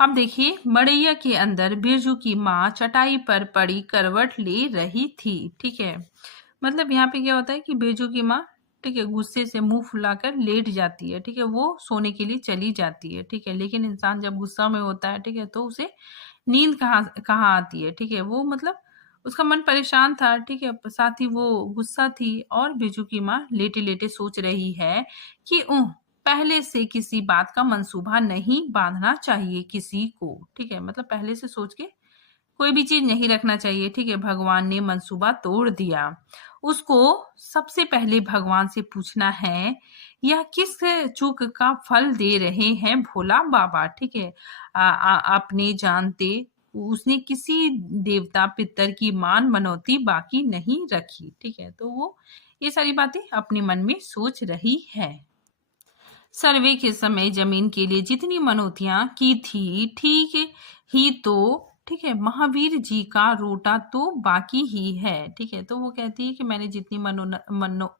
अब देखिए, मड़ैया के अंदर बिरजू की माँ चटाई पर पड़ी करवट ले रही थी। ठीक है, मतलब यहाँ पे क्या होता है कि बिरजू की माँ, ठीक है, गुस्से से मुंह फुलाकर लेट जाती है। ठीक है, वो सोने के लिए चली जाती है। ठीक है, लेकिन इंसान जब गुस्सा में होता है, ठीक है, तो उसे नींद कहाँ कहाँ आती है। ठीक है, वो मतलब उसका मन परेशान था। ठीक है, साथ ही वो गुस्सा थी और बिरजू की माँ लेटे लेटे सोच रही है कि पहले से किसी बात का मंसूबा नहीं बांधना चाहिए किसी को। ठीक है, मतलब पहले से सोच के कोई भी चीज नहीं रखना चाहिए। ठीक है, भगवान ने मंसूबा तोड़ दिया। उसको सबसे पहले भगवान से पूछना है, यह किस चूक का फल दे रहे हैं भोला बाबा। ठीक है, अपने जानते उसने किसी देवता पितर की मान मनौती बाकी नहीं रखी। ठीक है, तो वो ये सारी बातें अपने मन में सोच रही है। सर्वे के समय जमीन के लिए जितनी मनौतियां की थी, ठीक है, महावीर जी का रोटा तो बाकी ही है। ठीक है, तो वो कहती है कि मैंने जितनी मनो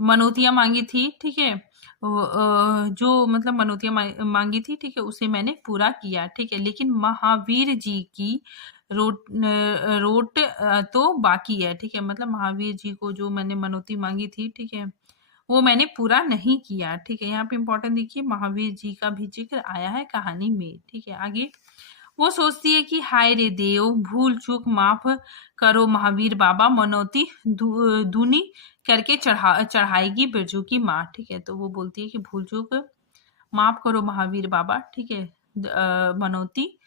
मनौतियां मांगी थी, ठीक है, जो मतलब मनौतियां मांगी थी, ठीक है, उसे मैंने पूरा किया। ठीक है, लेकिन महावीर जी की रोट तो बाकी है। ठीक है, मतलब महावीर जी को जो मैंने मनौती मांगी थी, ठीक है, वो मैंने पूरा नहीं किया। ठीक है, यहाँ पे इंपॉर्टेंट देखिए, महावीर जी का भी जिक्र आया है कहानी में। ठीक है, आगे वो सोचती है कि हाय रे देव, भूल चूक माफ करो महावीर बाबा, मनौती दूनी करके चढ़ाएगी बिरजू की माँ। ठीक है, तो वो बोलती है कि भूल चूक माफ करो महावीर बाबा। ठीक है, मनौती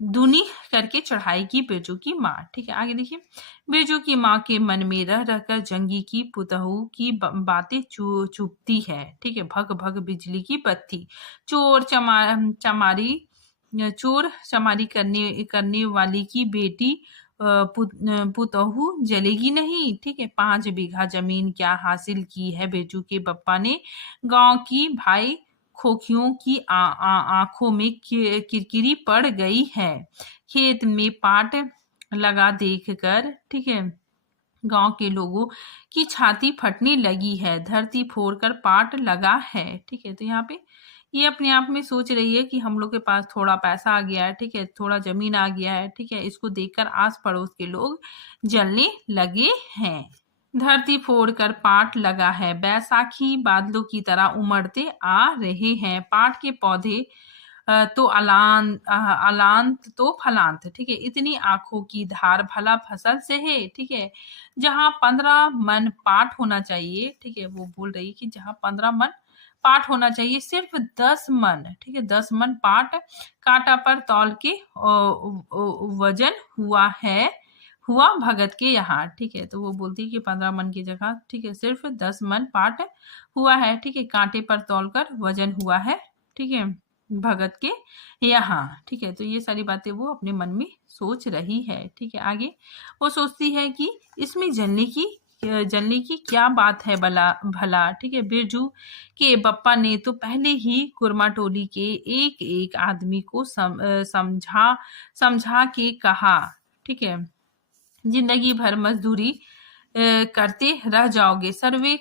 दूनी करके चढ़ाएगी बिरजू की माँ। ठीक है, आगे देखिए, बिरजू की माँ के मन में रह रहकर जंगी की पुतहू की बातें चुभती है। ठीक है, भग भग बिजली की बत्ती, चोर चमारी चोर चमारी करने करने वाली की बेटी पुतहू जलेगी नहीं। ठीक है, 5 बीघा जमीन क्या हासिल की है बिरजू के बप्पा ने, गांव की भाई खोखियों की आंखों में किरकिरी पड़ गई है। खेत में पाट लगा देखकर, ठीक है, गांव के लोगों की छाती फटने लगी है। धरती फोड़कर पाट लगा है। ठीक है, तो यहाँ पे ये अपने आप में सोच रही है कि हम लोग के पास थोड़ा पैसा आ गया है। ठीक है, थोड़ा जमीन आ गया है। ठीक है, इसको देखकर आस पड़ोस के लोग जलने लगे हैं। धरती फोड़कर पाट लगा है, बैसाखी बादलों की तरह उमड़ते आ रहे हैं। पाट के पौधे तो अलांत तो फलांत। ठीक है, इतनी आंखों की धार भला फसल से है। ठीक है, जहां 15 मन पाट होना चाहिए, ठीक है, वो बोल रही कि जहां 15 मन पाट होना चाहिए, सिर्फ 10 मन, ठीक है, 10 मन पाट कांटा पर तौल के वजन हुआ भगत के यहाँ। ठीक है, तो वो बोलती है कि 15 मन की जगह, ठीक है, सिर्फ 10 मन पाट हुआ है। ठीक है, कांटे पर तौलकर वजन हुआ है। ठीक है, भगत के यहाँ। ठीक है, तो ये सारी बातें वो अपने मन में सोच रही है। ठीक है, आगे वो सोचती है कि इसमें जलने की क्या बात है भला। ठीक है, बिरजू के बप्पा ने तो पहले ही कुरमा टोली के एक एक आदमी को समझा के कहा, ठीक है, जिंदगी भर मजदूरी करते रह जाओगे। सर्वे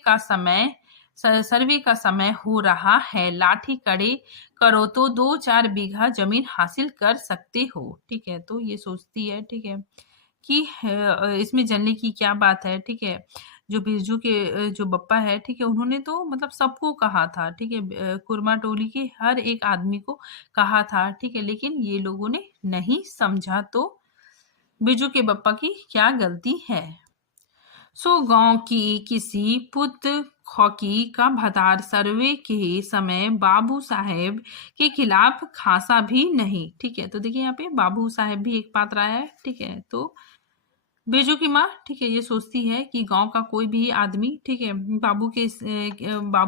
का समय हो रहा है। लाठी कड़े करो तो 2-4 बीघा जमीन हासिल कर सकते हो। ठीक है, तो ये सोचती है, ठीक है, कि इसमें जलने की क्या बात है। ठीक है, जो बिरजू के जो बप्पा है, ठीक है, उन्होंने तो मतलब सबको कहा था। ठीक है, कुरमा टोली के हर एक आदमी को कहा था। ठीक है, लेकिन ये लोगों ने नहीं समझा, तो बिरजू के बप्पा की क्या गलती है। सो गांव की किसी पुत खौकी का भतार सर्वे के समय बाबू साहेब के खिलाफ खासा भी नहीं। ठीक है, तो देखिए यहाँ पे बाबू साहेब भी एक पात्र आया है। ठीक है, तो बिरजू की माँ, ठीक है, ये सोचती है कि गांव का कोई भी आदमी, ठीक है, बाबू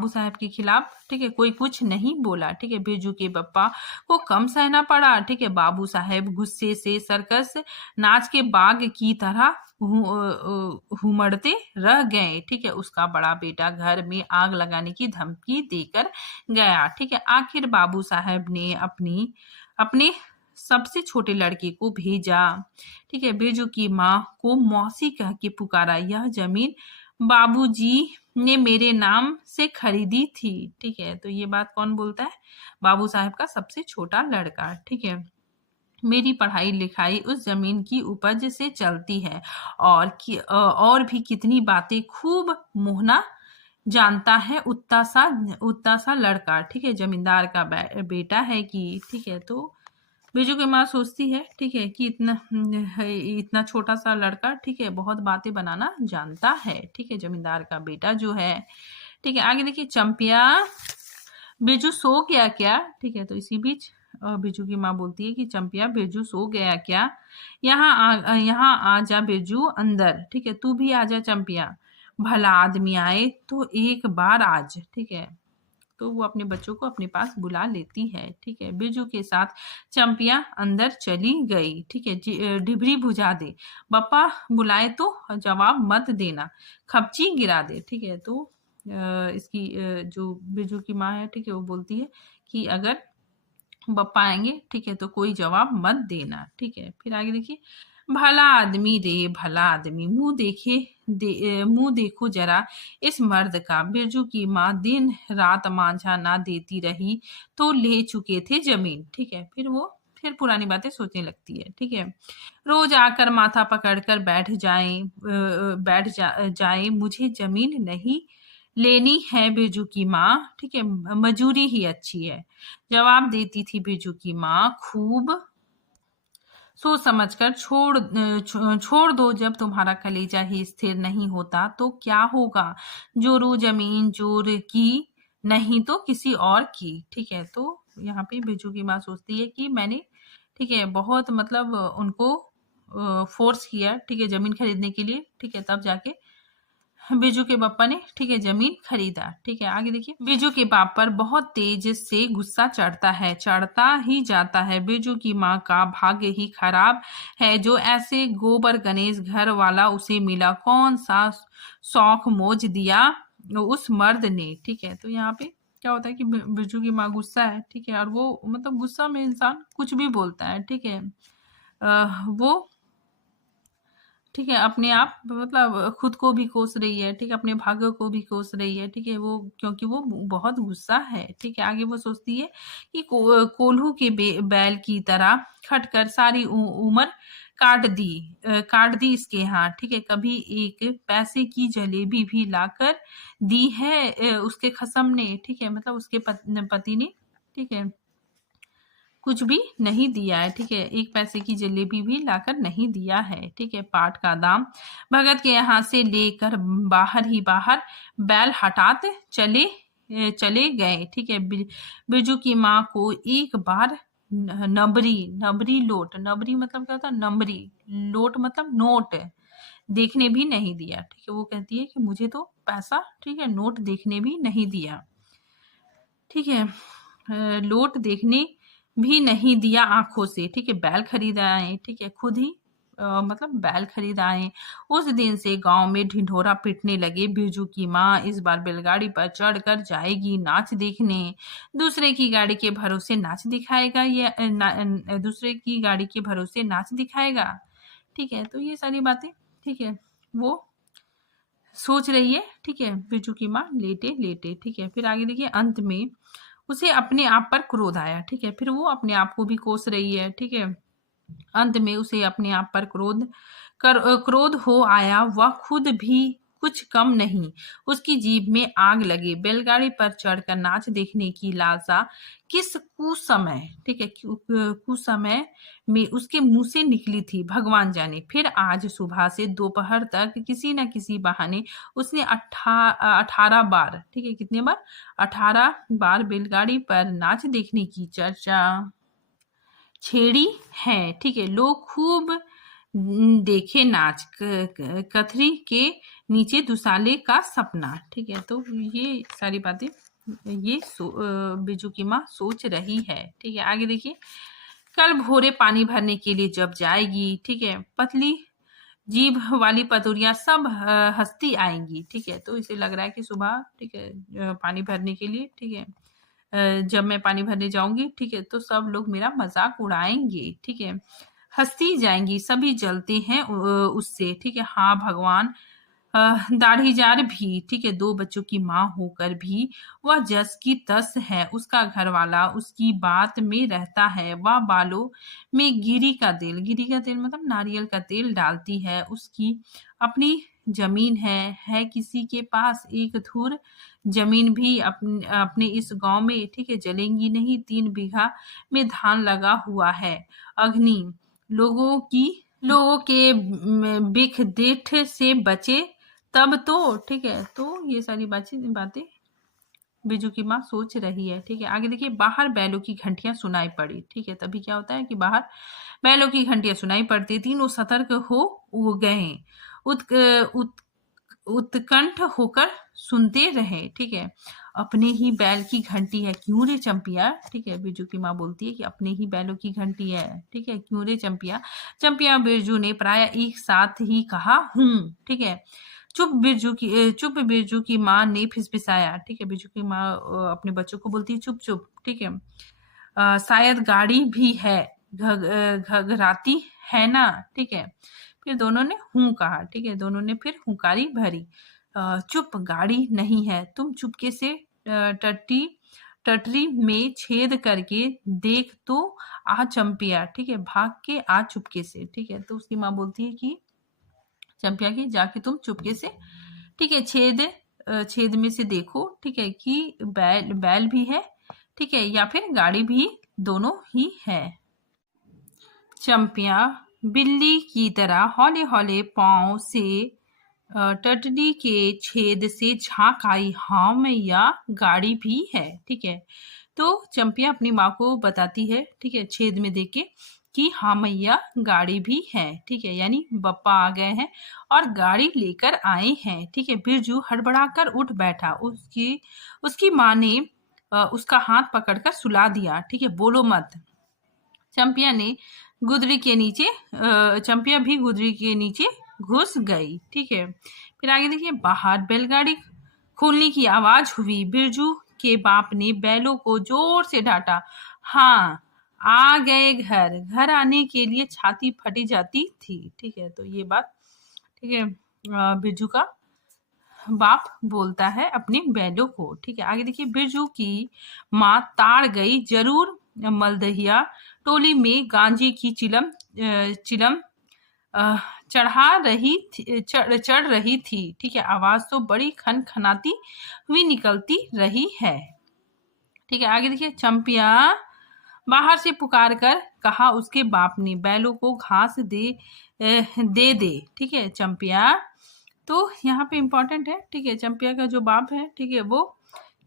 साहब के खिलाफ, ठीक है, कोई कुछ नहीं बोला। ठीक है, बिरजू के बप्पा को कम सहना पड़ा। ठीक है, बाबू साहब गुस्से से सर्कस नाच के बाग की तरह हुमड़ते रह गए। ठीक है, उसका बड़ा बेटा घर में आग लगाने की धमकी देकर गया। ठीक है, आखिर बाबू साहब ने अपने सबसे छोटे लड़के को भेजा। ठीक है, बिरजू की माँ को मौसी कह के पुकारा। यह जमीन बाबूजी ने मेरे नाम से खरीदी थी। ठीक है, तो ये बात कौन बोलता है? बाबू साहब का सबसे छोटा लड़का। ठीक है, मेरी पढ़ाई लिखाई उस जमीन की उपज से चलती है, और भी कितनी बातें खूब मोहना जानता है उतना सा लड़का। ठीक है, जमींदार का बेटा है कि। ठीक है, तो बिरजू की माँ सोचती है, ठीक है, कि इतना छोटा सा लड़का, ठीक है, बहुत बातें बनाना जानता है। ठीक है, जमींदार का बेटा जो है। ठीक है, आगे देखिए, चंपिया बिरजू सो गया क्या? ठीक है, तो इसी बीच बिरजू की माँ बोलती है कि चंपिया बिरजू सो गया क्या? यहाँ आ जा बिरजू अंदर। ठीक है, तू भी आ जा चंपिया, भला आदमी आए तो एक बार आज। ठीक है, तो वो अपने बच्चों को अपने पास बुला लेती है। ठीक है, बिरजू के साथ चंपिया अंदर चली गई। ठीक है, डिबरी बुझा दे, पप्पा बुलाए तो जवाब मत देना, खपची गिरा दे। ठीक है, तो इसकी जो बिरजू की माँ है, ठीक है, वो बोलती है कि अगर पप्पा आएंगे, ठीक है, तो कोई जवाब मत देना। ठीक है, फिर आगे देखिए, भला आदमी रे भला आदमी, मुंह देखो जरा इस मर्द का। बिरजू की माँ दिन रात मांझा ना देती रही तो ले चुके थे जमीन। ठीक है, फिर पुरानी बातें सोचने लगती है। ठीक है, रोज आकर माथा पकड़कर बैठ जाए, मुझे जमीन नहीं लेनी है बिरजू की माँ। ठीक है, मजूरी ही अच्छी है, जवाब देती थी बिरजू की माँ खूब सोच समझकर। छोड़ दो, जब तुम्हारा कलेजा ही स्थिर नहीं होता तो क्या होगा? जोरू जमीन जोर की, नहीं तो किसी और की। ठीक है, तो यहाँ पे बिरजू की माँ सोचती है कि मैंने, ठीक है, बहुत मतलब उनको फोर्स किया, ठीक है, जमीन खरीदने के लिए। ठीक है, तब जाके बिरजू के पापा ने, ठीक है, जमीन खरीदा। ठीक है, आगे देखिए, बिरजू के बाप पर बहुत तेज से गुस्सा चढ़ता ही जाता है। बिरजू की माँ का भाग्य ही खराब है जो ऐसे गोबर गणेश घर वाला उसे मिला। कौन सा शौक मोज दिया उस मर्द ने। ठीक है, तो यहाँ पे क्या होता है कि बिरजू की माँ गुस्सा है, ठीक है, और वो मतलब गुस्सा में इंसान कुछ भी बोलता है। ठीक है, वो, ठीक है, अपने आप मतलब खुद को भी कोस रही है, ठीक है, अपने भाग्य को भी कोस रही है। ठीक है, वो क्योंकि वो बहुत गुस्सा है। ठीक है, आगे वो सोचती है कि कोल्हू के बैल की तरह खटकर सारी उम्र काट दी इसके यहाँ। ठीक है, कभी एक पैसे की जलेबी भी लाकर दी है उसके खसम ने। ठीक है, मतलब उसके पति ने, ठीक है, कुछ भी नहीं दिया है। ठीक है, एक पैसे की जलेबी भी लाकर नहीं दिया है। ठीक है, पाट का दाम भगत के यहाँ से लेकर बाहर बैल हटाते चले गए। ठीक है, बिरजू की माँ को एक बार नबरी लोट, नबरी मतलब क्या होता है? नंबरी, लोट मतलब नोट, देखने भी नहीं दिया। ठीक है, वो कहती है कि मुझे तो पैसा, ठीक है, नोट देखने भी नहीं दिया। ठीक है, लोट देखने भी नहीं दिया आंखों से। ठीक है, बैल खरीद आए। ठीक है, खुद ही मतलब बैल खरीद आए। उस दिन से गांव में ढिंढोरा पीटने लगे, बिरजू की माँ इस बार बैलगाड़ी पर चढ़कर जाएगी नाच देखने। दूसरे की गाड़ी के भरोसे नाच दिखाएगा, दूसरे की गाड़ी के भरोसे नाच दिखाएगा। ठीक है, तो ये सारी बातें, ठीक है, वो सोच रही है। ठीक है, बिरजू की माँ लेटे लेटे। ठीक है, फिर आगे देखिए, अंत में उसे अपने आप पर क्रोध आया। ठीक है, फिर वो अपने आप को भी कोस रही है। ठीक है, अंत में उसे अपने आप पर क्रोध हो आया। वह खुद भी कुछ कम नहीं, उसकी जीभ में आग लगी। बैलगाड़ी पर चढ़कर नाच देखने की लालसा किस कुसमय, ठीक है, कुसमय में उसके मुंह से निकली थी भगवान जाने। फिर आज सुबह से दोपहर तक किसी न किसी बहाने उसने 18 बार, ठीक है, कितने बार? 18 बार बैलगाड़ी पर नाच देखने की चर्चा छेड़ी है। ठीक है, लोग खूब देखे नाच, कथरी के नीचे दुसाले का सपना। ठीक है, तो ये सारी बातें ये बिरजू की माँ सोच रही है। ठीक है, आगे देखिए, कल भोरे पानी भरने के लिए जब जाएगी, ठीक है, पतली जीभ वाली पतुरिया सब हंसती आएंगी। ठीक है, तो इसे लग रहा है कि सुबह, ठीक है, पानी भरने के लिए, ठीक है, जब मैं पानी भरने जाऊंगी, ठीक है, तो सब लोग मेरा मजाक उड़ाएंगे। ठीक है, हंसती जाएंगी, सभी जलते हैं उससे। ठीक है, हाँ भगवान, दाढ़ीजार भी, ठीक है, 2 बच्चों की माँ होकर भी वह जस की तस है। उसका घरवाला उसकी बात में रहता है। वह बालों में गिरी का तेल मतलब नारियल का तेल डालती है। उसकी अपनी जमीन है किसी के पास एक धुर जमीन भी अपने इस गांव में, ठीक है, जलेंगी नहीं। 3 बीघा में धान लगा हुआ है। अग्नि लोगों के बिख देठ से बचे तब तो, ठीक है। तो ये सारी बातें बिरजू की माँ सोच रही है, ठीक है। आगे देखिए, बाहर बैलों की घंटियां सुनाई पड़ी, ठीक है। तभी क्या होता है कि बाहर बैलों की घंटियां सुनाई पड़ती। तीनों सतर्क हो गए, उत, उत, उत्कंठ होकर सुनते रहे, ठीक है। अपने ही बैल की घंटी है, क्यों रे चंपिया, ठीक है। बिरजू की माँ बोलती है कि अपने ही बैलों की घंटी है, ठीक है, क्यों रे चंपिया। चंपिया बिरजू ने प्राय एक साथ ही कहा हूँ, ठीक है। चुप बिरजू की माँ ने फिसफिसाया, ठीक है। बिरजू की माँ अपने बच्चों को बोलती है चुप चुप, ठीक है। शायद गाड़ी भी है, घघराती है ना, ठीक है। फिर दोनों ने हूं कहा, ठीक है। दोनों ने फिर हुंकारी भरी। चुप, गाड़ी नहीं है। तुम चुपके से टटरी में छेद करके देख तो आ चंपिया, ठीक है, भाग के आ चुपके से, ठीक है। तो उसकी माँ बोलती है कि चंपिया की जाके तुम चुपके से, ठीक है, छेद में से देखो, ठीक है, कि बैल भी है, ठीक है, या फिर गाड़ी भी, दोनों ही है। चंपिया बिल्ली की तरह हौले हौले पांव से टटरी के छेद से झांक आई। हाँ मैया, गाड़ी भी है, ठीक है। तो चंपिया अपनी माँ को बताती है, ठीक है, छेद में देख के कि हाँ मैया, गाड़ी भी है, ठीक है, यानी बप्पा आ गए हैं और गाड़ी लेकर आए हैं, ठीक है। बिरजू हड़बड़ाकर उठ बैठा। उसकी माँ ने उसका हाथ पकड़कर सुला दिया, ठीक है, बोलो मत। चंपिया भी गुदरी के नीचे घुस गई, ठीक है। फिर आगे देखिए, बाहर बैलगाड़ी खोलने की आवाज हुई। बिरजू के बाप ने बैलों को जोर से डांटा। हाँ, आ गए घर आने के लिए छाती फटी जाती थी, ठीक है। तो ये बात, ठीक है, बिरजू का बाप बोलता है अपने बैलों को, ठीक है। आगे देखिए, बिरजू की माँ ताड़ गई जरूर। मलदहिया टोली में गांजे की चिलम चढ़ रही थी, ठीक है। आवाज तो बड़ी खनखनाती हुई निकलती रही है, ठीक है। आगे देखिए, चंपिया बाहर से पुकार कर कहा उसके बाप ने, बैलों को घास दे, ठीक है। चंपिया, तो यहाँ पे इम्पोर्टेंट है, ठीक है, चंपिया का जो बाप है, ठीक है, वो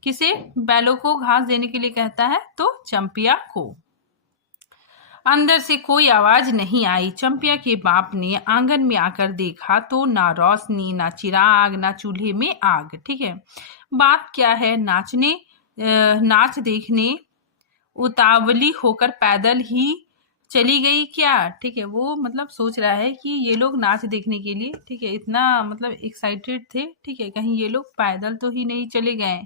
किसे बैलों को घास देने के लिए कहता है, तो चंपिया को। अंदर से कोई आवाज नहीं आई। चंपिया के बाप ने आंगन में आकर देखा तो ना रोशनी, ना चिराग, ना चूल्हे में आग, ठीक है। बात क्या है, नाच देखने उतावली होकर पैदल ही चली गई क्या, ठीक है। वो मतलब सोच रहा है कि ये लोग नाच देखने के लिए, ठीक है, इतना मतलब एक्साइटेड थे, ठीक है, कहीं ये लोग पैदल तो ही नहीं चले गए,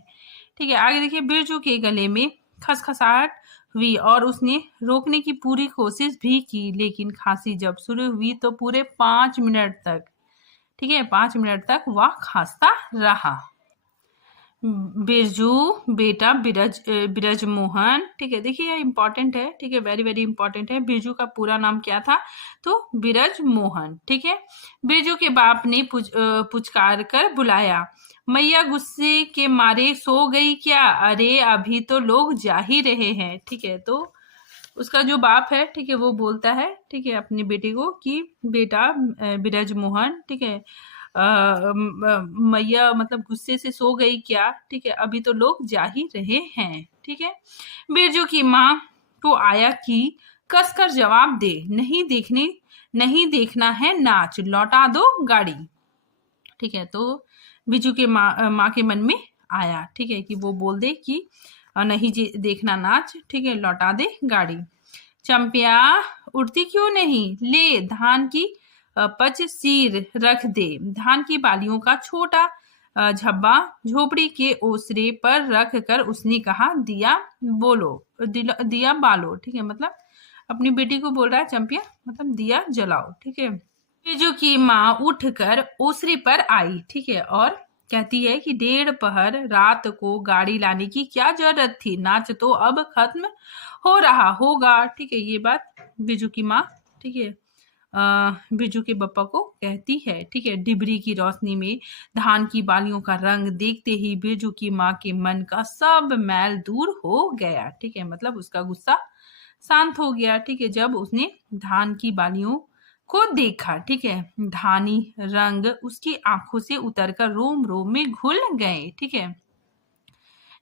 ठीक है। आगे देखिए, बिरजू के गले में खसखसाहट हुई और उसने रोकने की पूरी कोशिश भी की, लेकिन खांसी जब शुरू हुई तो पूरे 5 मिनट तक, ठीक है, 5 मिनट तक वह खांसता रहा। बिरजू बेटा बिरज मोहन, ठीक है। देखिए, ये इंपॉर्टेंट है, ठीक है, वेरी वेरी इंपॉर्टेंट है। बिरजू का पूरा नाम क्या था, तो बिरज मोहन, ठीक है। बिरजू के बाप ने पुचकार कर बुलाया। मैया गुस्से के मारे सो गई क्या, अरे अभी तो लोग जा ही रहे हैं, ठीक है। तो उसका जो बाप है, ठीक है, वो बोलता है, ठीक है, अपने बेटे को कि बेटा बिरज मोहन, ठीक है, मैया मतलब गुस्से से सो गई क्या, ठीक है, अभी तो लोग जा ही रहे हैं, ठीक है। बिरजू की माँ को आया कि कसकर जवाब दे, नहीं देखना है नाच, लौटा दो गाड़ी, ठीक है। तो बिरजू के माँ के मन में आया, ठीक है, कि वो बोल दे कि नहीं देखना नाच, ठीक है, लौटा दे गाड़ी। चंपिया उड़ती क्यों नहीं, ले धान की पच सीर रख दे। धान की बालियों का छोटा झब्बा झोपड़ी के ओसरे पर रख कर उसने कहा, दिया बालो, ठीक है, मतलब अपनी बेटी को बोल रहा है चंपिया, मतलब दिया जलाओ, ठीक है। बिरजू की माँ उठकर ओसरे पर आई, ठीक है, और कहती है कि 1:30 रात को गाड़ी लाने की क्या जरूरत थी, नाच तो अब खत्म हो रहा होगा, ठीक है। ये बात बिरजू की माँ, ठीक है, बिरजू के बप्पा को कहती है, ठीक है। डिबरी की रोशनी में धान की बालियों का रंग देखते ही बिरजू की माँ के मन का सब मैल दूर हो गया, ठीक है, मतलब उसका गुस्सा शांत हो गया, ठीक है, जब उसने धान की बालियों को देखा, ठीक है। धानी रंग उसकी आंखों से उतरकर रोम रोम में घुल गए, ठीक है।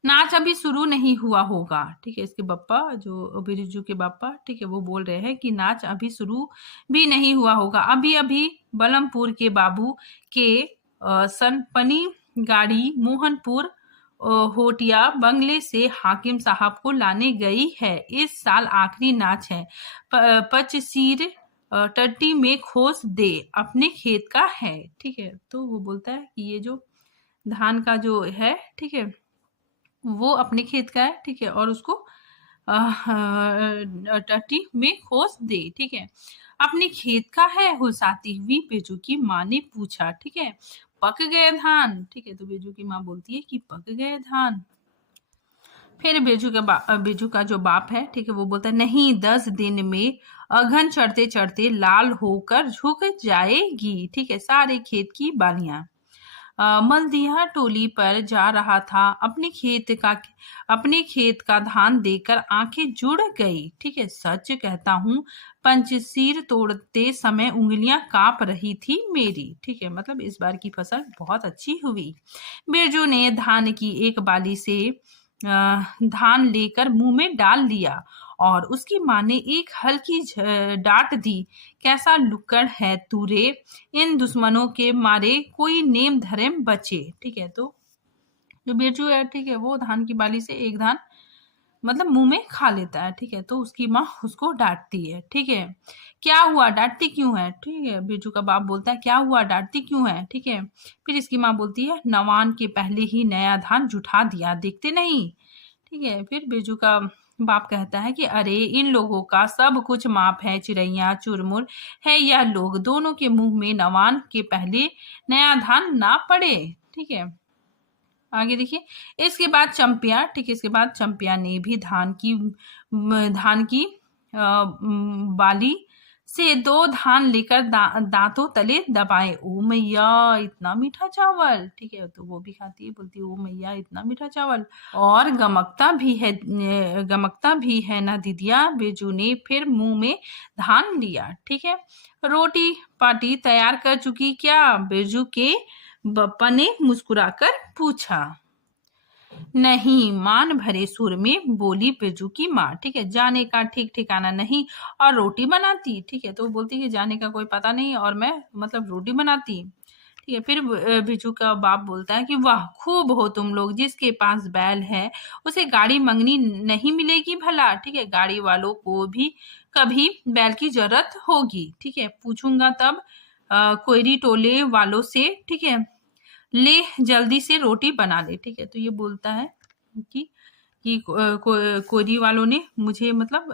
नाच अभी शुरू नहीं हुआ होगा, ठीक है। इसके बप्पा, जो बिरजू के पापा, ठीक है, वो बोल रहे हैं कि नाच अभी शुरू भी नहीं हुआ होगा, अभी अभी बलमपुर के बाबू के सनपनी गाड़ी मोहनपुर होटिया बंगले से हाकिम साहब को लाने गई है। इस साल आखिरी नाच है। पचसीर टट्टी में खोस दे, अपने खेत का है, ठीक है। तो वो बोलता है कि ये जो धान का जो है, ठीक है, वो अपने खेत का है, ठीक है, और उसको टट्टी में खोस दे, ठीक है। अपने खेत का है, हुलसाती हुई बिरजू की माँ ने पूछा, ठीक है। पक गए धान, ठीक है, तो बिरजू की माँ बोलती है कि पक गए धान। फिर बिरजू का जो बाप है, ठीक है, वो बोलता है नहीं, 10 दिन में अघन चढ़ते चढ़ते लाल होकर झुक जाएगी, ठीक है, सारे खेत की बालियां। मलदिया टोली पर जा रहा था, अपने खेत का धान देखकर आंखें जुड़ गई, ठीक है। सच कहता हूँ, पंचसीर तोड़ते समय उंगलियां कांप रही थी मेरी, ठीक है, मतलब इस बार की फसल बहुत अच्छी हुई। बिरजू ने धान की एक बाली से धान लेकर मुंह में डाल दिया और उसकी माँ ने एक हल्की डांट दी। कैसा लुक्कड़ है तू रे, इन दुश्मनों के मारे कोई नेम धर्म बचे, ठीक है। तो जो बिरजू है, ठीक है, वो धान की बाली से एक धान मतलब मुंह में खा लेता है, ठीक है। तो उसकी माँ उसको डांटती है, ठीक है। क्या हुआ, डांटती क्यों है, ठीक है। बिरजू का बाप बोलता है क्या हुआ, डांटती क्यों है, ठीक है। फिर इसकी माँ बोलती है नवान के पहले ही नया धान जुठा दिया, देखते नहीं, ठीक है। फिर बिरजू का बाप कहता है कि अरे इन लोगों का सब कुछ माप है, चिड़ैया चुरमुर है, यह लोग दोनों के मुंह में नवान के पहले नया धान ना पड़े, ठीक है। आगे देखिए, इसके बाद चंपिया, ठीक है, इसके बाद चंपिया ने भी धान की बाली से 2 धान लेकर दांतों तले दबाए। ओ मैया इतना मीठा चावल, ठीक है, तो वो भी खाती है, बोलती है ओ मैया इतना मीठा चावल, और गमकता भी है ना दीदिया। बिरजू ने फिर मुंह में धान लिया, ठीक है। रोटी पाटी तैयार कर चुकी क्या, बिरजू के बप्पा ने मुस्कुराकर पूछा। नहीं, मान भरे सुर में बोली बिरजू की माँ, ठीक है। जाने का ठीक ठिकाना नहीं और रोटी बनाती, ठीक है, तो बोलती है जाने का कोई पता नहीं और मैं मतलब रोटी बनाती, ठीक है। फिर बिरजू का बाप बोलता है कि वाह खूब हो तुम लोग, जिसके पास बैल है उसे गाड़ी मंगनी नहीं मिलेगी भला, ठीक है। गाड़ी वालों को भी कभी बैल की जरूरत होगी, ठीक है, पूछूंगा तब कोयरी टोले वालों से, ठीक है, ले जल्दी से रोटी बना ले, ठीक है। तो ये बोलता है कि कोयरी वालों ने मुझे मतलब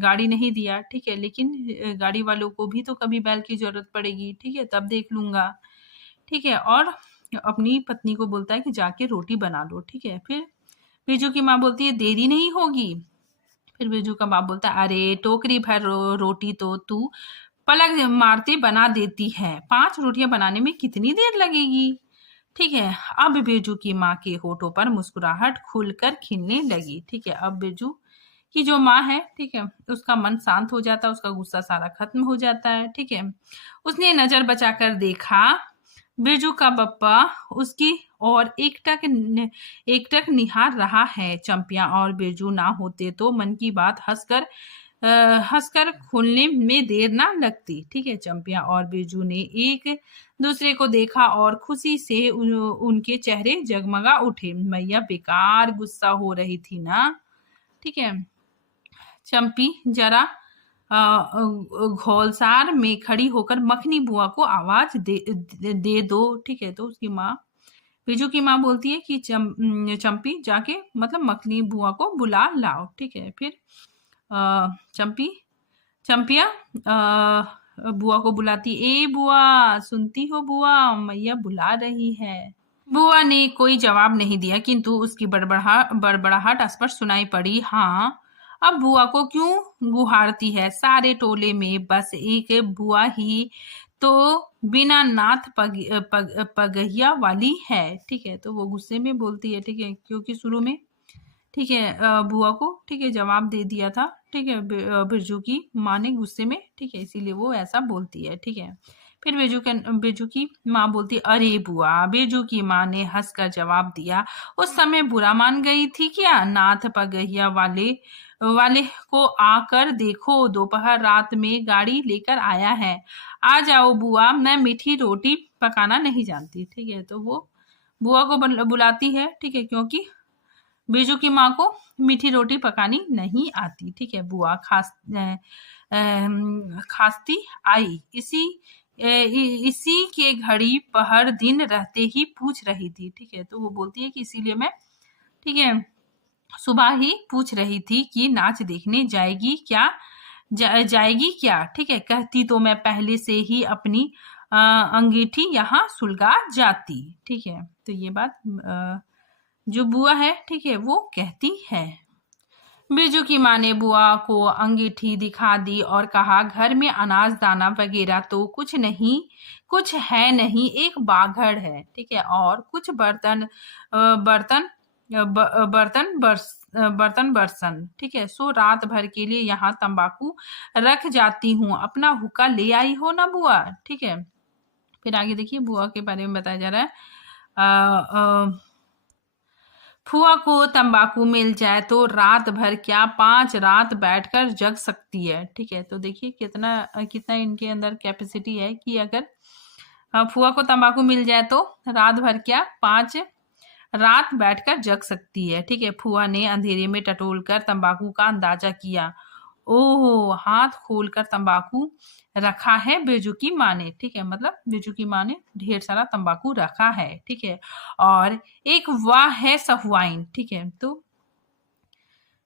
गाड़ी नहीं दिया, ठीक है, लेकिन गाड़ी वालों को भी तो कभी बैल की जरूरत पड़ेगी, ठीक है, तब देख लूंगा, ठीक है। और अपनी पत्नी को बोलता है कि जाके रोटी बना लो, ठीक है। फिर बिरजू की माँ बोलती है देरी नहीं होगी। फिर बिरजू का बाप बोलता है अरे टोकरी भर रोटी तो तू पलक मारते बना देती है, 5 रोटियां बनाने में कितनी देर लगेगी, ठीक है। अब बिरजू की माँ के होठों पर मुस्कुराहट खुलकर खिलने लगी, ठीक है। अब बिरजू की जो माँ है, ठीक है, उसका मन शांत हो जाता है, उसका गुस्सा सारा खत्म हो जाता है, ठीक है। उसने नजर बचाकर देखा, बिरजू का बप्पा उसकी और एकटक निहार रहा है। चंपिया और बिरजू ना होते तो मन की बात हंसकर खोलने में देर ना लगती, ठीक है। चंपिया और बिरजू ने एक दूसरे को देखा और खुशी से उनके चेहरे जगमगा उठे। मैया बेकार गुस्सा हो रही थी ना, ठीक है। चंपी जरा घोलसार में खड़ी होकर मखनी बुआ को आवाज दे दो, ठीक है। तो उसकी माँ, बिरजू की माँ बोलती है कि चंपी जाके मतलब मखनी बुआ को बुला लाओ, ठीक है। फिर चंपिया बुआ को बुलाती, ए बुआ, सुनती हो बुआ, मैया बुला रही है। बुआ ने कोई जवाब नहीं दिया, किंतु उसकी बड़बड़ाहट स्पष्ट सुनाई पड़ी। हाँ, अब बुआ को क्यों गुहारती है? सारे टोले में बस एक बुआ ही तो बिना नाथ पगहिया वाली है। ठीक है, तो वो गुस्से में बोलती है। ठीक है, क्योंकि शुरू में, ठीक है, बुआ को, ठीक है, जवाब दे दिया था। ठीक है, बिरजू की माँ ने गुस्से में, ठीक है, इसीलिए वो ऐसा बोलती है। ठीक है, फिर बिरजू की माँ बोलती, अरे बुआ। बिरजू की माँ ने हंसकर जवाब दिया, उस समय बुरा मान गई थी क्या? नाथ पगहिया वाले वाले को आकर देखो, दोपहर रात में गाड़ी लेकर आया है। आ जाओ बुआ, मैं मीठी रोटी पकाना नहीं जानती। ठीक है, तो वो बुआ को बुलाती है। ठीक है, क्योंकि बिरजू की माँ को मीठी रोटी पकानी नहीं आती। ठीक है, बुआ खांसती आई। इसी के घड़ी पहर दिन रहते ही पूछ रही थी। ठीक है, तो वो बोलती है कि इसीलिए मैं, ठीक है, सुबह ही पूछ रही थी कि नाच देखने जाएगी क्या। ठीक है, कहती तो मैं पहले से ही अपनी अंगीठी यहाँ सुलगा जाती। ठीक है, तो ये बात जो बुआ है, ठीक है, वो कहती है। बिरजू की माँ ने बुआ को अंगीठी दिखा दी और कहा, घर में अनाज दाना वगैरह तो कुछ नहीं, कुछ है नहीं, एक बाघड़ है। ठीक है, और कुछ बर्तन बर्तन बर्तन बर्तन। ठीक है, सो रात भर के लिए यहाँ तंबाकू रख जाती हूँ, अपना हुक्का ले आई हो ना बुआ। ठीक है, फिर आगे देखिए बुआ के बारे में बताया जा रहा है। फुआ को तंबाकू मिल जाए तो रात भर क्या 5 रात बैठकर जग सकती है। ठीक है, तो देखिए कितना कितना इनके अंदर कैपेसिटी है कि अगर फुआ को तंबाकू मिल जाए तो रात भर क्या 5 रात बैठकर जग सकती है। ठीक है, फुआ ने अंधेरे में टटोलकर तंबाकू का अंदाजा किया। ओह, हाथ खोलकर तंबाकू रखा है बिरजू की माँ ने। ठीक है, मतलब बिरजू की माँ ने ढेर सारा तंबाकू रखा है। ठीक है, और एक वाह है सहुआइन। ठीक है, तो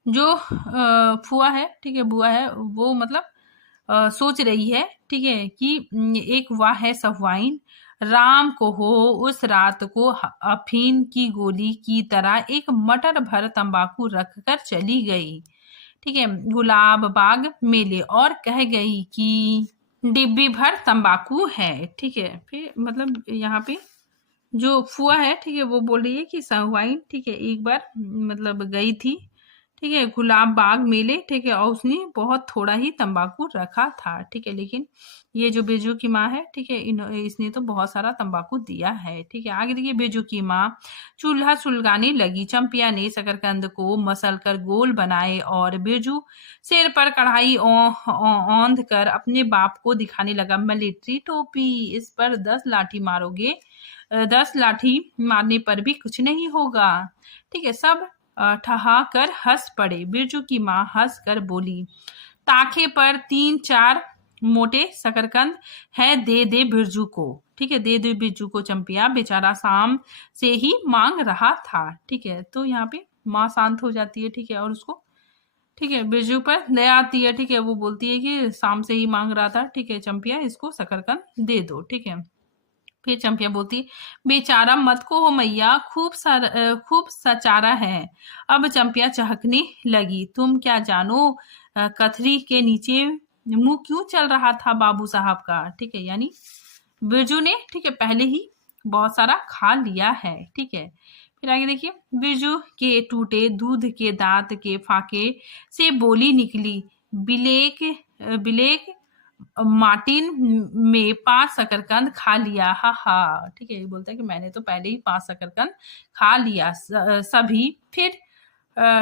जो फुआ है, ठीक है, बुआ है, वो मतलब सोच रही है, ठीक है, कि एक वाह है सहुआइन, राम को हो उस रात को अफीम की गोली की तरह एक मटर भर तंबाकू रखकर चली गई। ठीक है, गुलाब बाग मेले और कह गई कि डिब्बी भर तंबाकू है। ठीक है, फिर मतलब यहाँ पे जो फुआ है, ठीक है, वो बोल रही है कि सहुआइन, ठीक है, एक बार मतलब गई थी, ठीक है, गुलाब बाग मेले। ठीक है, और उसने बहुत थोड़ा ही तंबाकू रखा था। ठीक है, लेकिन ये जो बिरजू की माँ है, ठीक है, इसने तो बहुत सारा तंबाकू दिया है। ठीक है, आगे देखिए बिरजू की माँ चूल्हा सुलगाने लगी। चंपिया ने शकरकंद को मसल कर गोल बनाए और बिरजू सिर पर कढ़ाई औंध कर अपने बाप को दिखाने लगा। मिलिट्री टोपी, इस पर 10 लाठी मारोगे, 10 लाठी मारने पर भी कुछ नहीं होगा। ठीक है, सब ठहा कर हंस पड़े। बिरजू की माँ हंस कर बोली, ताखे पर 3-4 मोटे शकरकंद है, दे दे बिरजू को। ठीक है, दे दे बिरजू को, चंपिया बेचारा शाम से ही मांग रहा था। ठीक है, तो यहाँ पे माँ शांत हो जाती है। ठीक है, और उसको, ठीक है, बिरजू पर दया आती है। ठीक है, वो बोलती है कि शाम से ही मांग रहा था, ठीक है, चंपिया इसको शकरकंद दे दो। ठीक है, फिर चंपिया बोलती, बेचारा मत को हो मैया, खूब सचारा है। अब चंपिया चहकने लगी, तुम क्या जानो कथरी के नीचे मुंह क्यों चल रहा था बाबू साहब का। ठीक है, यानी बिरजू ने, ठीक है, पहले ही बहुत सारा खा लिया है। ठीक है, फिर आगे देखिए, बिरजू के टूटे दूध के दांत के फाके से बोली निकली, बिलेक बिलेक मार्टिन में 5 शकरकंद खा लिया, हा हा। ठीक है, ये बोलता है कि मैंने तो पहले ही 5 शकरकंद खा लिया। सभी फिर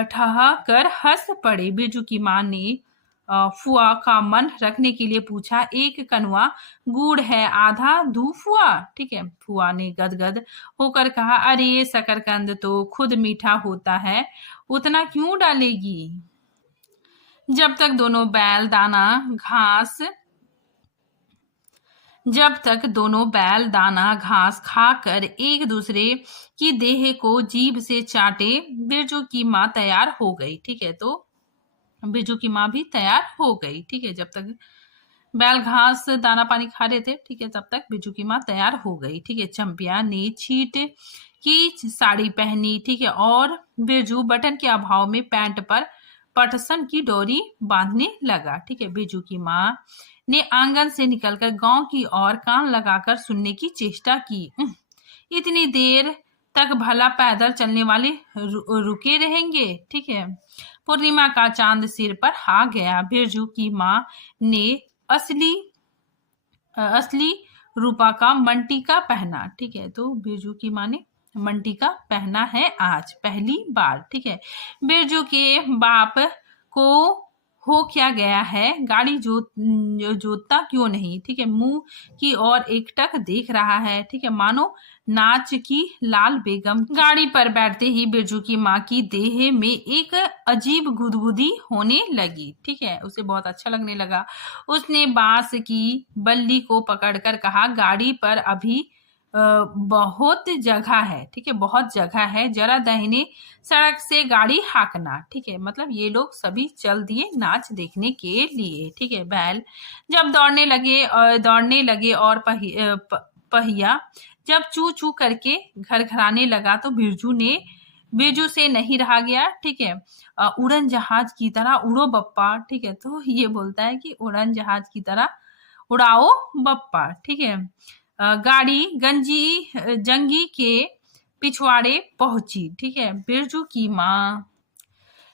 ठहा कर हंस पड़े। बिरजू की माँ ने फुआ का मन रखने के लिए पूछा, एक कनुआ गुड़ है, आधा दूं फुआ। ठीक है, फुआ ने गदगद होकर कहा, अरे शकरकंद तो खुद मीठा होता है, उतना क्यों डालेगी। जब तक दोनों बैल दाना घास खाकर एक दूसरे की देह को जीभ से चाटे, बिरजू की माँ तैयार हो गई। ठीक है, तो बिरजू की माँ भी तैयार हो गई। ठीक है, जब तक बैल घास दाना पानी खा रहे थे, ठीक है, तब तक बिरजू की माँ तैयार हो गई, ठीक है। चंपिया ने छीट की साड़ी पहनी, ठीक है, और बिरजू बटन के अभाव में पैंट पर पटसन की डोरी बांधने लगा, ठीक है। बिरजू की माँ ने आंगन से निकलकर गांव की ओर कान लगाकर सुनने की चेष्टा की। इतनी देर तक भला पैदल चलने वाले रुके रहेंगे, ठीक है। पूर्णिमा का चांद सिर पर आ गया। बिरजू की माँ ने असली रूपा का मंटिका पहना, ठीक है। तो बिरजू की माँ ने मंटिका पहना है आज पहली बार, ठीक है। बिरजू के बाप को हो क्या गया है, गाड़ी जोतता क्यों नहीं, ठीक है। मुंह की ओर एकटक देख रहा है, ठीक है, मानो नाच की लाल बेगम। गाड़ी पर बैठते ही बिरजू की माँ की देह में एक अजीब गुदगुदी होने लगी, ठीक है, उसे बहुत अच्छा लगने लगा। उसने बांस की बल्ली को पकड़कर कहा, गाड़ी पर अभी बहुत जगह है, ठीक है, बहुत जगह है, जरा दाहिने सड़क से गाड़ी हाकना, ठीक है। मतलब ये लोग सभी चल दिए नाच देखने के लिए, ठीक है। बैल जब दौड़ने लगे और पहिया जब चू चू करके घर घराने लगा तो बिरजू से नहीं रहा गया, ठीक है। उड़न जहाज की तरह उड़ो बप्पा, ठीक है। तो ये बोलता है कि उड़न जहाज की तरह उड़ाओ बप्पा, ठीक है। गाड़ी जंगी के पिछवाड़े पहुंची, ठीक है। बिरजू की माँ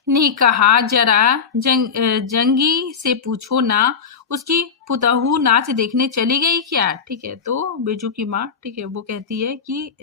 ने कहा, जरा जंगी से पूछो ना, उसकी पुतहू नाच देखने चली गई क्या, ठीक है। तो बिरजू की माँ, ठीक है, वो कहती है कि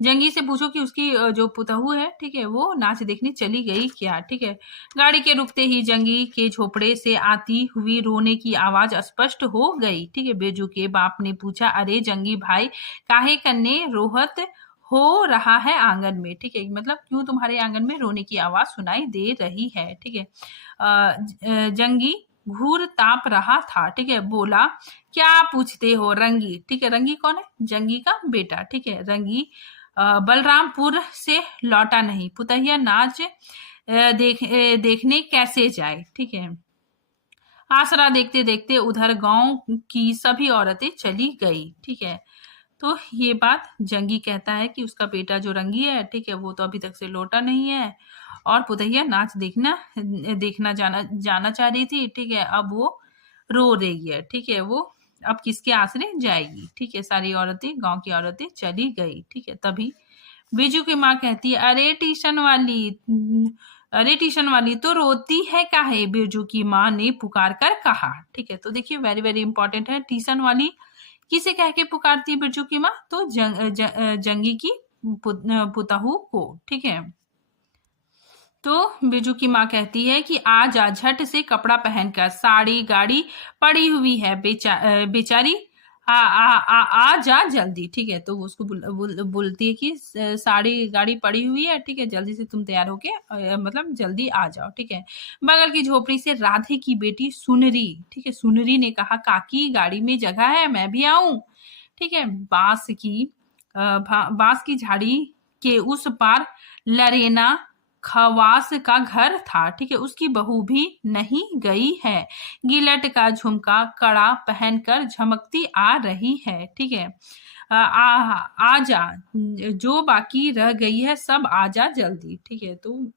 जंगी से पूछो कि उसकी जो पुतहू है, ठीक है, वो नाच देखने चली गई क्या, ठीक है। गाड़ी के रुकते ही जंगी के झोपड़े से आती हुई रोने की आवाज स्पष्ट हो गई, ठीक है। बिरजू के बाप ने पूछा, अरे जंगी भाई, काहे कन्ने रोहत हो रहा है आंगन में, ठीक है, मतलब क्यों तुम्हारे आंगन में रोने की आवाज सुनाई दे रही है, ठीक है। जंगी घूर ताप रहा था, ठीक है, बोला, क्या पूछते हो रंगी, ठीक है। रंगी कौन है, जंगी का बेटा, ठीक है। रंगी बलरामपुर से लौटा नहीं, पुतहिया नाच देखने कैसे जाए, ठीक है। आसरा देखते देखते उधर गांव की सभी औरतें चली गई, ठीक है। तो ये बात जंगी कहता है कि उसका बेटा जो रंगी है, ठीक है, वो तो अभी तक से लौटा नहीं है और पुतहिया नाच देखना जाना चाह रही थी, ठीक है। अब वो रो रही है, ठीक है, वो अब किसके आसरे जाएगी, ठीक है। सारी औरतें, गांव की औरतें चली गई, ठीक है। तभी बिरजू की माँ कहती है, अरे ट्यूशन वाली तो रोती है काहे, बिरजू की माँ ने पुकार कर कहा, ठीक है। तो देखिए वेरी वेरी इंपॉर्टेंट है, ट्यूशन वाली किसे कह के पुकारती है बिरजू की माँ, तो जंगी की पुतहू को, ठीक है। तो बिरजू की माँ कहती है कि आ जा, झट से कपड़ा पहनकर, साड़ी गाड़ी पड़ी हुई है, बेचारी आ जा जल्दी, ठीक है। तो वो उसको बोलती है कि साड़ी गाड़ी पड़ी हुई है, ठीक है, जल्दी से तुम तैयार होके मतलब जल्दी आ जाओ, ठीक है। बगल की झोपड़ी से राधे की बेटी सुनरी, ठीक है, सुनरी ने कहा, काकी गाड़ी में जगह है, मैं भी आऊं, ठीक है। बांस की झाड़ी के उस पार लरेना खवास का घर था, ठीक है, उसकी बहू भी नहीं गई है, गिलट का झुमका कड़ा पहनकर झमकती आ रही है, ठीक है। आ जा, जो बाकी रह गई है सब आ जा जल्दी, ठीक है। तो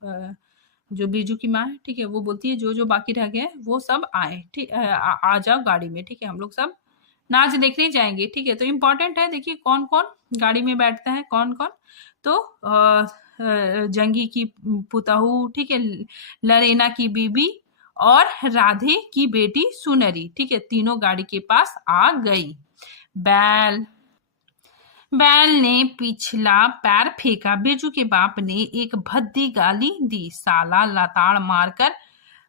जो बिरजू की माँ है, ठीक है, वो बोलती है जो बाकी रह गए वो सब आए, ठीक, आ जाओ गाड़ी में, ठीक है, हम लोग सब नाच देखने जाएंगे, ठीक है। तो इम्पोर्टेंट है, देखिए कौन कौन गाड़ी में बैठता है, कौन कौन, तो जंगी की पुतहू, ठीक है, लरेना की बीबी और राधे की बेटी सुनरी, ठीक है, तीनों गाड़ी के पास आ गई। बैल ने पिछला पैर फेंका, बिरजू के बाप ने एक भद्दी गाली दी, साला लताड़ मारकर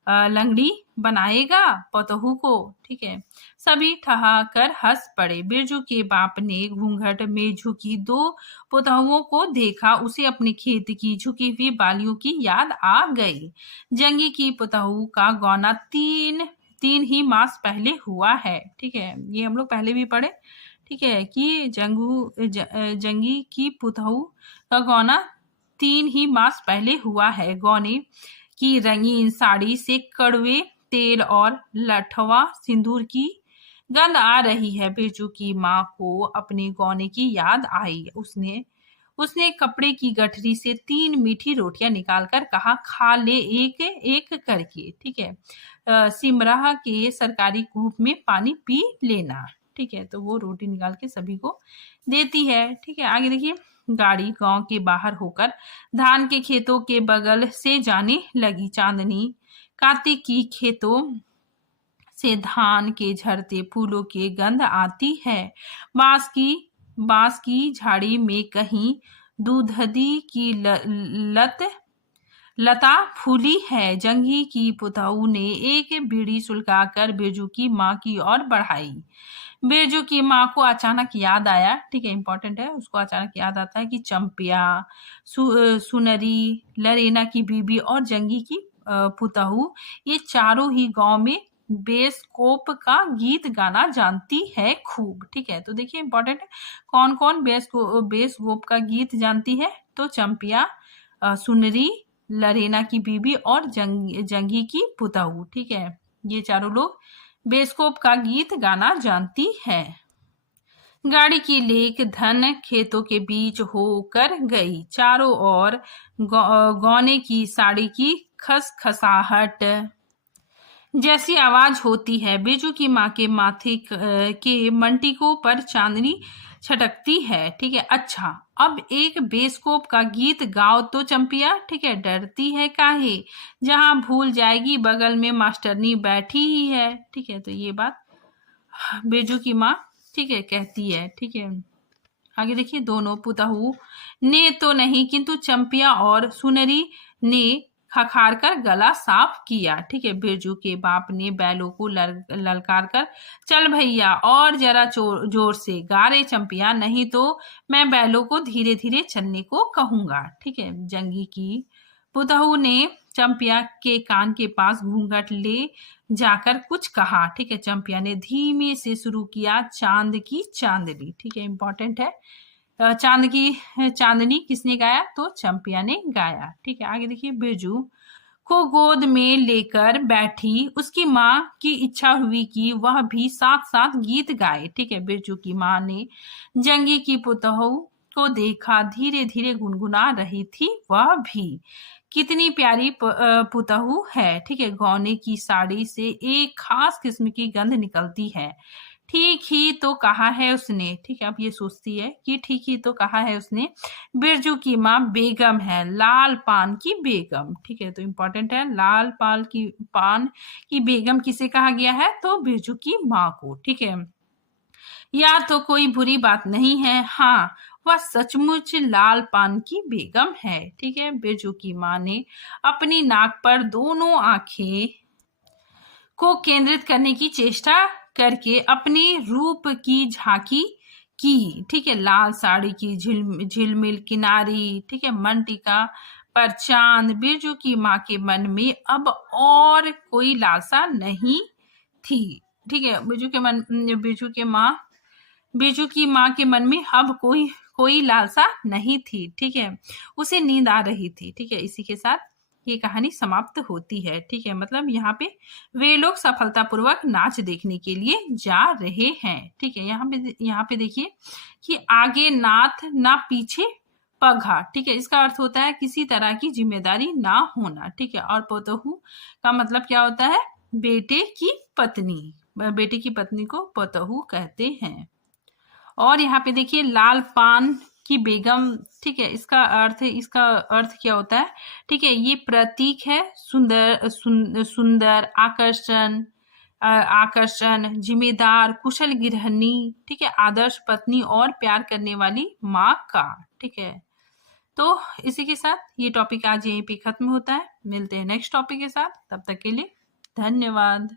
लंगड़ी बनाएगा पतहू को, ठीक है। सभी ठहाकर हंस पड़े। बिरजू के बाप ने घूंघट में झुकी दो पुतहुओं को देखा, उसे अपने खेत की झुकी हुई बालियों की याद आ गई। जंगी की पुतहू का गौना तीन ही मास पहले हुआ है, ठीक है, ये हम लोग पहले भी पढ़े, ठीक है, कि जंगी की पुतहू का गौना 3 ही मास पहले हुआ है। गौने की रंगीन साड़ी से कड़वे तेल और लठवा सिंदूर की गंध आ रही है। बिरजू की माँ को अपने गौने की याद आई। उसने उसने कपड़े की गठरी से 3 मीठी रोटियां निकालकर कहा, खा ले एक एक करके। ठीक है, सिमराह के सरकारी कूप में पानी पी लेना। ठीक है, तो वो रोटी निकाल के सभी को देती है। ठीक है, आगे देखिए। गाड़ी गांव के बाहर होकर धान के खेतों के बगल से जाने लगी। चांदनी कार्तिक की खेतों से धान के झड़ते फूलों की गंध आती है। बांस की झाड़ी में कहीं दूधदी की लता फूली है। जंगी की पुतहू ने एक बीड़ी सुलगाकर बिरजू की माँ की ओर बढ़ाई। बिरजू की माँ को अचानक याद आया। ठीक है, इंपॉर्टेंट है, उसको अचानक याद आता है कि चंपिया, सुनरी, लरेना की बीबी और जंगी की पुतहू, ये चारों ही गांव में बेसकोप का गीत गाना जानती है खूब। ठीक है, तो देखिए इंपॉर्टेंट है, कौन कौन बेसकोप का गीत जानती है? तो चंपिया, सुनरी, लरेना की बीबी और जंगी की पुतहू। ठीक है, ये चारों लोग बेसकोप का गीत गाना जानती है। गाड़ी की लेक धन खेतों के बीच होकर गई। चारों ओर गौने की साड़ी की खसखसाहट जैसी आवाज होती है। बिरजू की माँ के माथे के मंटिकों पर चांदनी छटकती है। ठीक है, अच्छा अब एक बेसकोप का गीत गाओ तो चंपिया। ठीक है, डरती है काहे, जहां भूल जाएगी बगल में मास्टरनी बैठी ही है। ठीक है, तो ये बात बिरजू की माँ, ठीक है, कहती है। ठीक है, आगे देखिए। दोनों पुतहू ने तो नहीं, किंतु चंपिया और सुनरी ने खखार कर गला साफ किया। ठीक है, बिरजू के बाप ने बैलों को ललकार कर, चल भैया और जरा जोर से गा रे चंपिया, नहीं तो मैं बैलों को धीरे धीरे चलने को कहूंगा। ठीक है, जंगी की पुतहू ने चंपिया के कान के पास घूंघट ले जाकर कुछ कहा। ठीक है, चंपिया ने धीमे से शुरू किया, चांद की चांदनी। ठीक है, इंपॉर्टेंट है, चांद की चांदनी किसने गाया? तो चंपिया ने गाया। ठीक है, आगे देखिए। बिरजू को गोद में लेकर बैठी, उसकी माँ की इच्छा हुई कि वह भी साथ साथ गीत गाए। ठीक है, बिरजू की माँ ने जंगी की पुतहू को देखा, धीरे धीरे गुनगुना रही थी वह भी। कितनी प्यारी पुतहू है। ठीक है, गौने की साड़ी से एक खास किस्म की गंध निकलती है। ठीक ही तो कहा है उसने। ठीक है, अब ये सोचती है कि ठीक ही तो कहा है उसने, बिरजू की माँ बेगम है, लाल पान की बेगम। ठीक है, तो इंपॉर्टेंट है, लाल पान की बेगम किसे कहा गया है? तो बिरजू की माँ को। ठीक है, या तो कोई बुरी बात नहीं है, हाँ वह सचमुच लाल पान की बेगम है। ठीक है, बिरजू की माँ ने अपनी नाक पर दोनों आंखें को केंद्रित करने की चेष्टा करके अपने रूप की झांकी की। ठीक है, लाल साड़ी की झिलमिल किनारी, ठीक है, मन टीका पर चांद। बिरजू की माँ के मन में अब और कोई लालसा नहीं थी। ठीक है, बिरजू की माँ के मन में अब कोई लालसा नहीं थी। ठीक है, उसे नींद आ रही थी। ठीक है, इसी के साथ ये कहानी समाप्त होती है। ठीक है, मतलब यहाँ पे वे लोग सफलतापूर्वक नाच देखने के लिए जा रहे हैं। ठीक है, यहाँ पे देखिए कि आगे नाथ ना पीछे पघा। ठीक है, इसका अर्थ होता है किसी तरह की जिम्मेदारी ना होना। ठीक है, और पोतहू का मतलब क्या होता है? बेटे की पत्नी। बेटे की पत्नी को पोतहू कहते हैं। और यहाँ पे देखिए लाल पान की बेगम। ठीक है, इसका अर्थ क्या होता है? ठीक है, ये प्रतीक है सुंदर, आकर्षण, जिम्मेदार, कुशल गृहिणी। ठीक है, आदर्श पत्नी और प्यार करने वाली माँ का। ठीक है, तो इसी के साथ ये टॉपिक आज यहीं पे खत्म होता है। मिलते हैं नेक्स्ट टॉपिक के साथ, तब तक के लिए धन्यवाद।